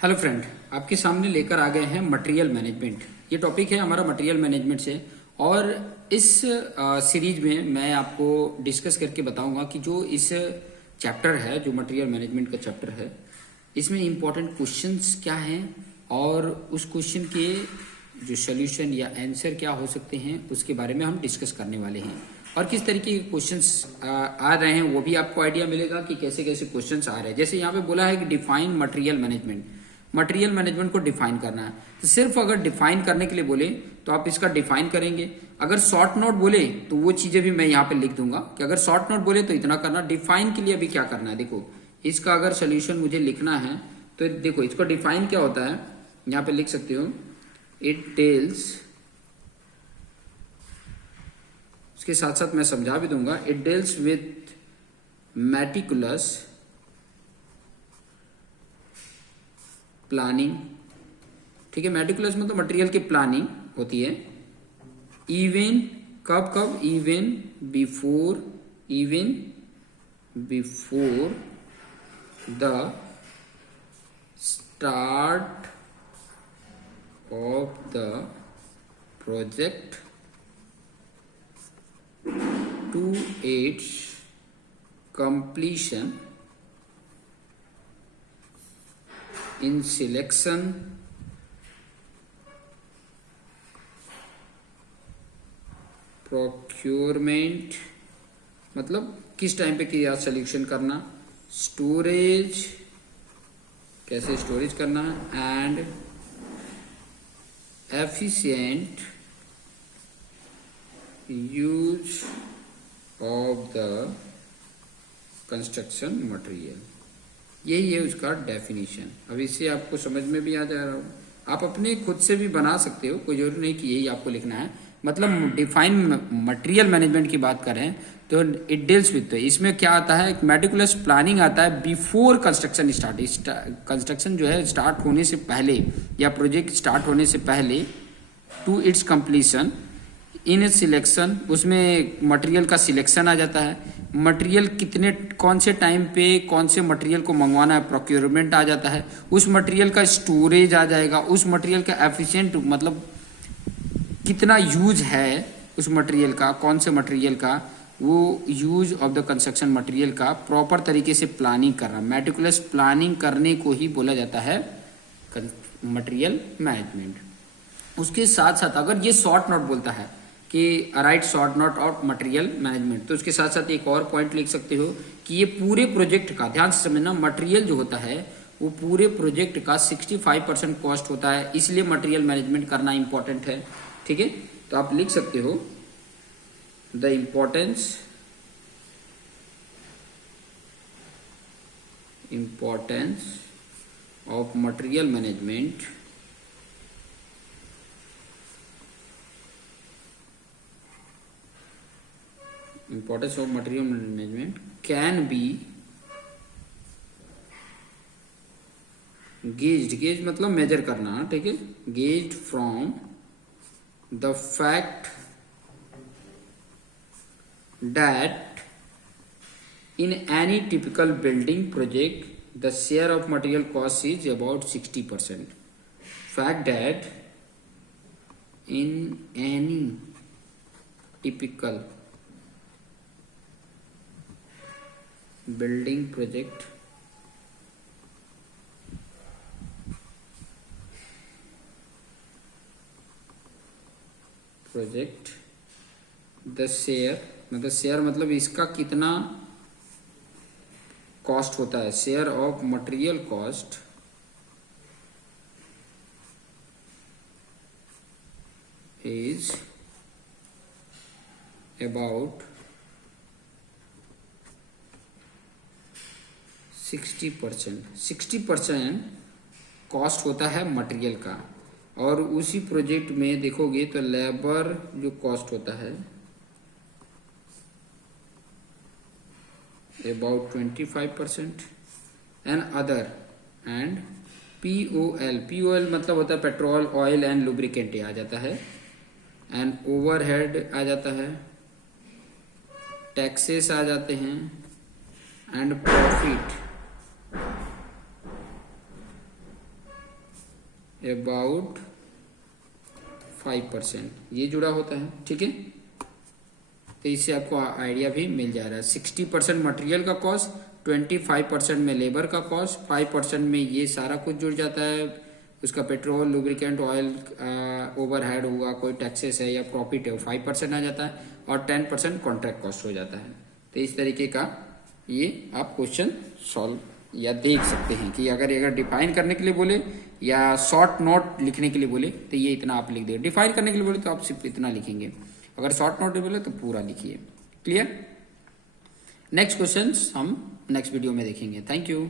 Hello friend, आपके सामने लेकर आ गए हैं मटेरियल मैनेजमेंट। ये टॉपिक है हमारा मटेरियल मैनेजमेंट से। और इस सीरीज में मैं आपको डिस्कस करके बताऊंगा कि जो इस चैप्टर है, जो मटेरियल मैनेजमेंट का चैप्टर है, इसमें इम्पोर्टेंट क्वेश्चंस क्या हैं और उस क्वेश्चन के जो सोल्यूशन या आंसर क्या हो सकते हैं उसके बारे में हम डिस्कस करने वाले हैं। और किस तरीके के क्वेश्चंस आ रहे हैं वो भी आपको आइडिया मिलेगा कि कैसे कैसे क्वेश्चंस आ रहे हैं। जैसे यहाँ पे बोला है कि define material management. Material management को डिफाइन करना है, तो सिर्फ अगर डिफाइन करने के लिए बोले तो आप इसका डिफाइन करेंगे। अगर शॉर्ट नोट बोले तो वो चीजें भी मैं यहाँ पे लिख दूंगा कि अगर शॉर्ट नोट बोले तो इतना करना। डिफाइन के लिए अभी क्या करना है, देखो इसका अगर सोल्यूशन मुझे लिखना है तो देखो इसको डिफाइन क्या होता है, यहाँ पे लिख सकते हो इट टेल्स। उसके साथ साथ मैं समझा भी दूंगा, it deals with meticulous planning. ठीक है, मेटिकुलस मतलब मटेरियल की प्लानिंग होती है। इवन कब कब, even before the start of the project to its completion in selection, procurement मतलब किस टाइम पे क्या सिलेक्शन करना, स्टोरेज कैसे स्टोरेज करना, and efficient use of the construction material. यही है उसका डेफिनेशन। अब इससे आपको समझ में भी आ जा रहा हो, आप अपने खुद से भी बना सकते हो, कोई जरूरी नहीं कि यही आपको लिखना है। मतलब डिफाइन मटेरियल मैनेजमेंट की बात करें तो इट डील्स विद, इसमें क्या आता है, एक मेटिकुलस प्लानिंग आता है बिफोर कंस्ट्रक्शन स्टार्ट। कंस्ट्रक्शन जो है स्टार्ट होने से पहले या प्रोजेक्ट स्टार्ट होने से पहले, to its completion in selection, उसमें मटेरियल का सिलेक्शन आ जाता है। मटेरियल कितने कौन से टाइम पे कौन से मटेरियल को मंगवाना है, प्रोक्योरमेंट आ जाता है। उस मटेरियल का स्टोरेज आ जाएगा, उस मटेरियल का एफिशिएंट मतलब कितना यूज है उस मटेरियल का, कौन से मटेरियल का, वो use of the construction material का प्रॉपर तरीके से प्लानिंग करना। मेटिकुलस प्लानिंग करने को ही बोला जाता है मटेरियल मैनेजमेंट। उसके साथ साथ अगर ये शॉर्ट नोट बोलता है कि right short note of material management, तो उसके साथ साथ एक और पॉइंट लिख सकते हो कि ये पूरे प्रोजेक्ट का, ध्यान से समझना, मटेरियल जो होता है वो पूरे प्रोजेक्ट का 65% कॉस्ट होता है, इसलिए मटेरियल मैनेजमेंट करना इंपॉर्टेंट है। ठीक है, तो आप लिख सकते हो the importance of material management can be gauge मतलब मेजर करना। ठीक है, gauge from the fact that in any typical building project the share of material cost is about 60%। Fact that in any typical building project the share मतलब इसका कितना cost होता है, share of material cost is about 60% cost होता है material का। और उसी प्रोजेक्ट में देखोगे तो लेबर जो कॉस्ट होता है about 25%, and other and POL मतलब होता है पेट्रोल, ऑयल एंड लुब्रिकेंट आ जाता है, एंड ओवरहेड आ जाता है, टैक्सेस आ जाते हैं, एंड प्रॉफिट अबाउट 5%, ये जुड़ा होता है, ठीक है। तो इससे आपको आइडिया भी मिल जा रहा है। 60% मटेरियल का कॉस्ट, 25% में लेबर का कॉस्ट, 5% में ये सारा कुछ जुड़ जाता है, उसका पेट्रोल, लुब्रिकेंट, ऑयल, ओवरहेड होगा, कोई टैक्सेस है या प्रॉफिट है, वो 5% आ जाता है, और 10% कॉन्ट्रैक्ट कॉस्ट हो जाता है। तो इस तरीके का ये आप क्वेश्चन सॉल्व या देख सकते हैं कि अगर डिफाइन करने के लिए बोले या शॉर्ट नोट लिखने के लिए बोले तो ये इतना आप लिख देंगे। डिफाइन करने के लिए बोले तो आप सिर्फ इतना लिखेंगे, अगर शॉर्ट नोट बोले तो पूरा लिखिए। क्लियर? नेक्स्ट क्वेश्चन हम नेक्स्ट वीडियो में देखेंगे। Thank you.